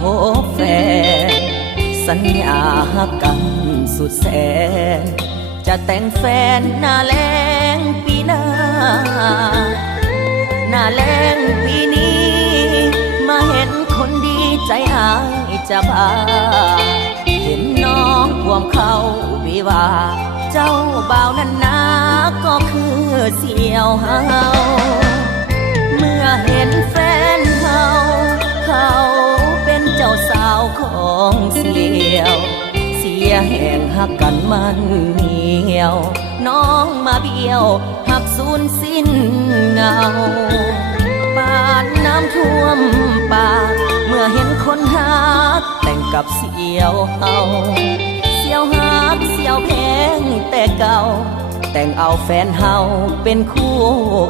พบแฟนสัญญากันสุดแสนจะแต่งแฟนหน้าแล้งปีหน้าหน้าแล้งปีนี้มาเห็นคนดีใจอายจะพาเห็นน้องควมเข้าวิวาเจ้าบ่าวนั้นนาก็คือเสี่ยวเฮาเมื่อเห็นแฟนเขาเป็นเจ้าสาวของเสี่ยวเสียแห่งหักกันมันเหนียวน้องมาเบี้ยวหักสูญสิ้นเงาปานน้ำท่วมปากเมื่อเห็นคนหักแต่งกับเสี่ยวเฮาเสี่ยวหักเสี่ยวแพงแต่เก่าแต่งเอาแฟนเฮาเป็นคู่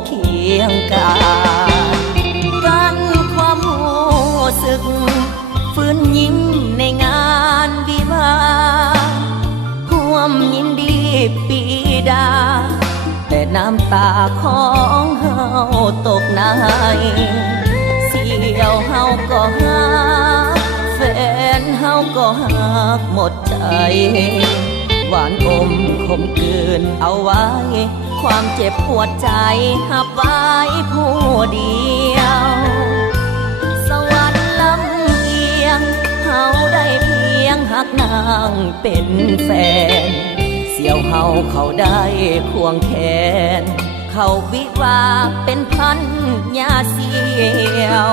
เคียงกันความรู้สึกฟื้นยิ้มในงานวิวาห่วมยินดีปีดาแต่น้ำตาของเฮาตกในเสี่ยวเฮาก็หักแฟนเฮาก็หักหมดใจหวานอมคมคืนเอาไว้ความเจ็บปวดใจหับไว้ผู้เดียวสวรรค์ลำเอียงเฮาได้เพียงหักนางเป็นแฟนเสี่ยวเฮาเขาได้ควงแขนเขาวิวาเป็นพันยาเสียว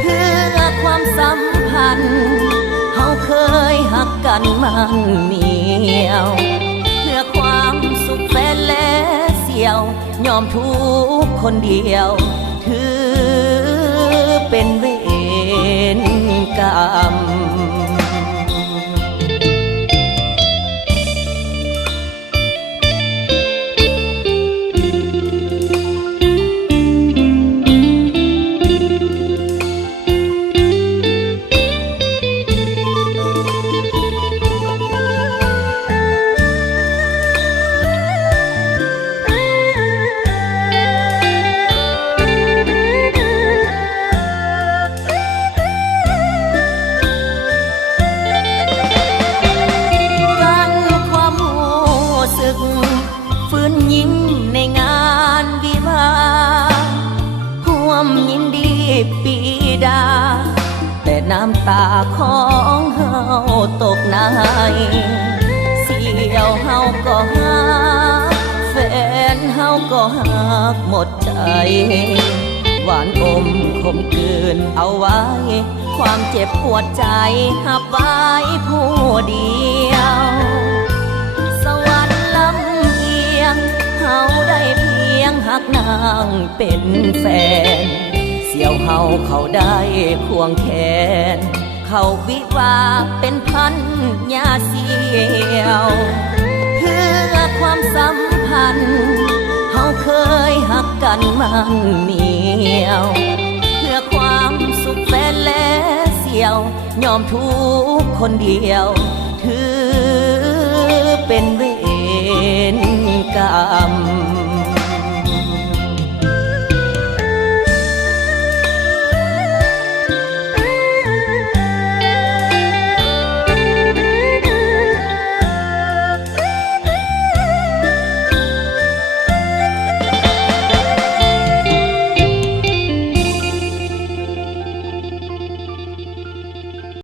เพื่อความสัมพันธ์เฮาเคยหักกันมันเหนียวเพื่อความสุขแฟนและเสี่ยวยอมทุกคนเดียวถือเป็นเวรกรรมฟื้นยิ้มในงานวิวาห่วมยินดีปีดาแต่น้ำตาของเฮาตกในเสี่ยวเฮาก็หักแฟนเฮาก็หักหมดใจหวานอมคมคืนเอาไว้ความเจ็บปวดใจหับไว้ผู้เดียวเฮาได้เพียงหักนางเป็นแฟนเสี่ยวเฮาเขาได้ควงแขนเขาวิวาเป็นพันยาเสียวเพื่อความสัมพันธ์เฮาเคยหักกันมันเหนียวเพื่อความสุขแฟนและเสี่ยวยอมทุกคนเดียวถือเป็นเว